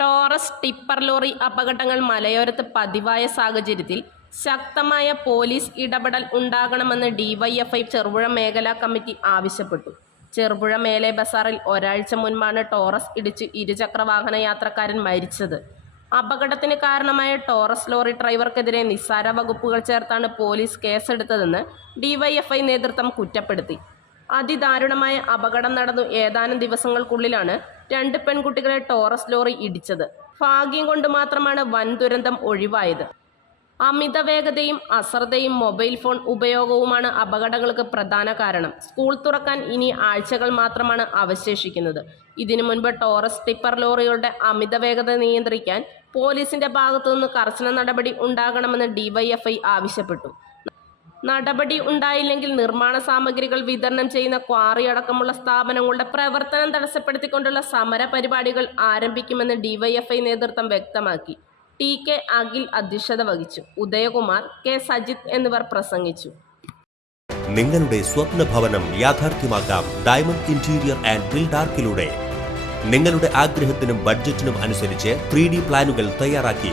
Taurus tipper lorry അപകടങ്ങൾ മലയോരത്ത് പതിവായ സാഹചര്യത്തിൽ ശക്തമായ പോലീസ് ഇടപെടൽ ഉണ്ടാകണമെന്ന് ഡിവൈഎഫ്ഐ ചെറുപുഴ മേഖലാ കമ്മിറ്റി ആവശ്യപ്പെട്ടു. ചെറുപുഴ മേലെ ബസാറിൽ ഒരാഴ്ച മുൻപാണ് ടോറസ് ഇടിച്ച് ഇരുചക്ര വാഹന യാത്രക്കാരൻ മരിച്ചത്. അപകടത്തിന് കാരണമായ ടോറസ് ലോറി ഡ്രൈവർക്കെതിരെ നിസ്സാര വകുപ്പുകൾ ചേർത്താണ് പോലീസ് കേസെടുത്തതെന്ന് ഡിവൈഎഫ്ഐ നേതൃത്വം കുറ്റപ്പെടുത്തി. അതിദാരുണമായ അപകടം നടന്നു ഏതാനും ദിവസങ്ങൾക്കുള്ളിലാണ് രണ്ട് പെൺകുട്ടികളെ ടോറസ് ലോറി ഇടിച്ചത്. ഭാഗ്യം കൊണ്ട് മാത്രമാണ് വൻ ദുരന്തം ഒഴിവായത്. അമിത വേഗതയും അശ്രദ്ധയും മൊബൈൽ ഫോൺ ഉപയോഗവുമാണ് അപകടങ്ങൾക്ക് പ്രധാന കാരണം. സ്കൂൾ തുറക്കാൻ ഇനി ആഴ്ചകൾ മാത്രമാണ് അവശേഷിക്കുന്നത്. ഇതിനു മുൻപ് ടോറസ് ടിപ്പർ ലോറികളുടെ അമിത വേഗത നിയന്ത്രിക്കാൻ പോലീസിന്റെ ഭാഗത്തുനിന്ന് കർശന നടപടി ഉണ്ടാകണമെന്ന് ഡിവൈഎഫ്ഐ ആവശ്യപ്പെട്ടു. നടപടി ഉണ്ടായില്ലെങ്കിൽ നിർമ്മാണ സാമഗ്രികൾ വിതരണം ചെയ്യുന്ന ക്വാറി അടക്കമുള്ള സ്ഥാപനങ്ങളുടെ പ്രവർത്തനം തടസ്സപ്പെടുത്തിക്കൊണ്ടുള്ള സമര പരിപാടികൾ ആരംഭിക്കുമെന്ന് ഡിവൈഎഫ്ഐ നേതൃത്വം വ്യക്തമാക്കി. ടി കെ അഖിൽ അധ്യക്ഷത വഹിച്ചു. ഉദയകുമാർ കെ സജിത് എന്നിവർ പ്രസംഗിച്ചു. നിങ്ങളുടെ സ്വപ്ന ഭവനം യാഥാർത്ഥ്യമാക്കാം. ഡയമണ്ട് ഇന്റീരിയർ ആൻഡ് ബിൽഡാർക്കിലൂടെ നിങ്ങളുടെ ആഗ്രഹത്തിനും ബഡ്ജറ്റിനും അനുസരിച്ച് ത്രീ പ്ലാനുകൾ തയ്യാറാക്കി.